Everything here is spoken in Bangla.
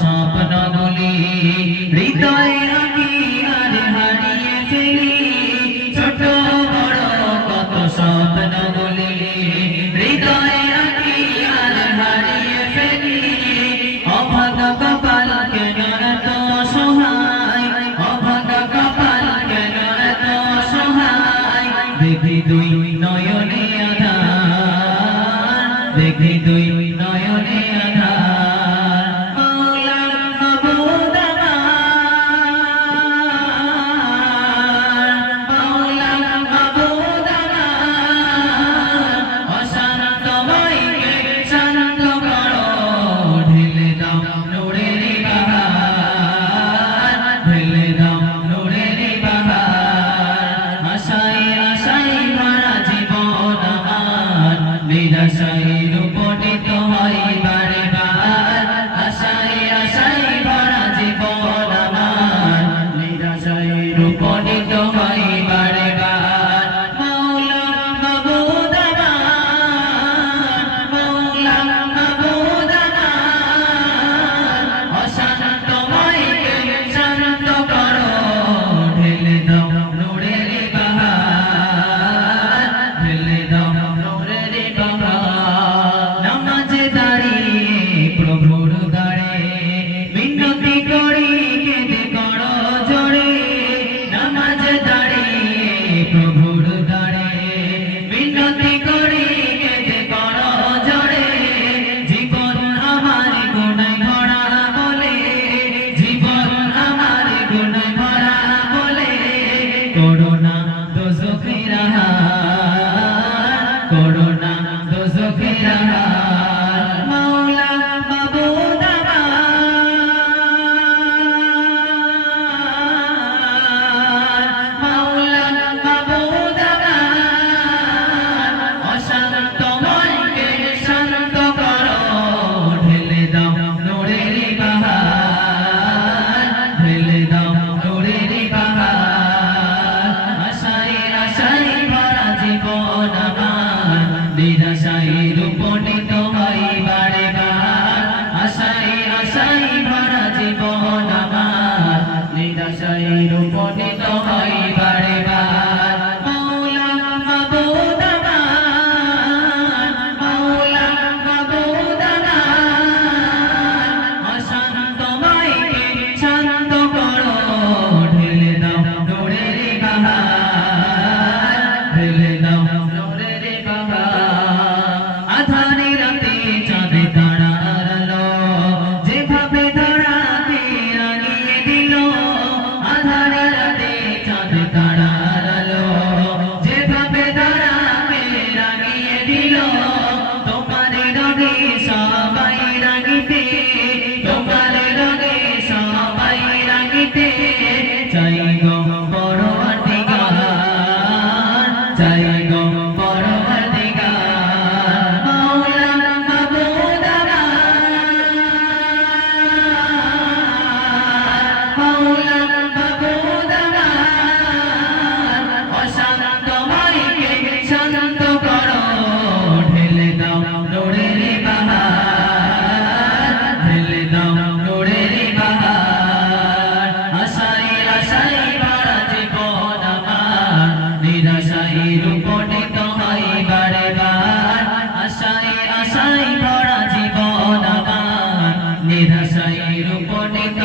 স্বপ্নগুলি হৃদয়ে আঁকি আর হারিয়ে ফেলি ছোট বড় কত স্বপ্নগুলি হৃদয়ে আঁকি আর হারিয়ে ফেলি অভাগা কপাল কেন এত অসহায় অভাগা কপাল কেন এত অসহায় দেখি দুই নয়নে আধার দেখি দুই নয়নে আধার নিরাশায় রূপটিত হয় বারে বার আশায় আশায় ভরা জীবন আমার নিরাশায় রূপটিত হয় বারে বার মাওলা মাবুদ আমার মাওলা মাবুদ আমার অশান্ত মনকে শান্ত করো ঢেলে দাও নূরের বাহার ঢেলে দাও নূরের নামাজে দাঁড়িয়ে প্রভুর দ্বারে মিনতি করি কেঁদে করো জোরে নামাজে দাঁড়িয়ে প্রভুর দ্বারে মিনতি করি কেঁদে করো জোরে জীবন আমার গুণে ভরা বলে জীবন আমার গুণে ভরা বলে করোনা দোজখের আহার করোনা দোজখের আহার মাওলা মাবুদ আমার মাওলা মাবুদ আমার অশান্ত মনকে শান্ত করো ঢেলে দাও নূরের বাহার ঢেলে দাও নূরের বাহার আশায় আশায় ভরা জীবন আমার নিরাশায় রূপটিত হয় বারে বার আশায় আশায় ভরা জীবন আমার নিরাশায় রূপটিত হয় বারে বার মাওলা মাবুদ আমার মাওলা মাবুদ আমার অশান্ত মনকে শান্ত করো ঢেলে দাও নূরের বাহার ঢেলে দাও নূরের আধারে রাতে চাঁদে তারার আলো যেভাবে ধরাকে রাঙিয়ে দিল আধারে রাতে চাঁদে তারার আলো যেভাবে ধরাকে রাঙিয়ে দিল তোমার রঙে সবাই রাঙিতে তোমার রঙে সবাই রাঙিতে চাই গো পরওয়ারদিগার চাই গো পরওয়ারদিগার মাওলা মাবুদ আমার মাওলা মাবুদ আমার অশান্ত মনকে শান্ত করো ঢেলে দাও নূরের বাহার ঢেলে দাও নূরের বাহার আশায় আশায় ভরা জীবন আমার নিরাশায় রূপটিত হয় বারে বার আশায় আশায় ভরা জীবন আমার নিরাশায় রূপটিত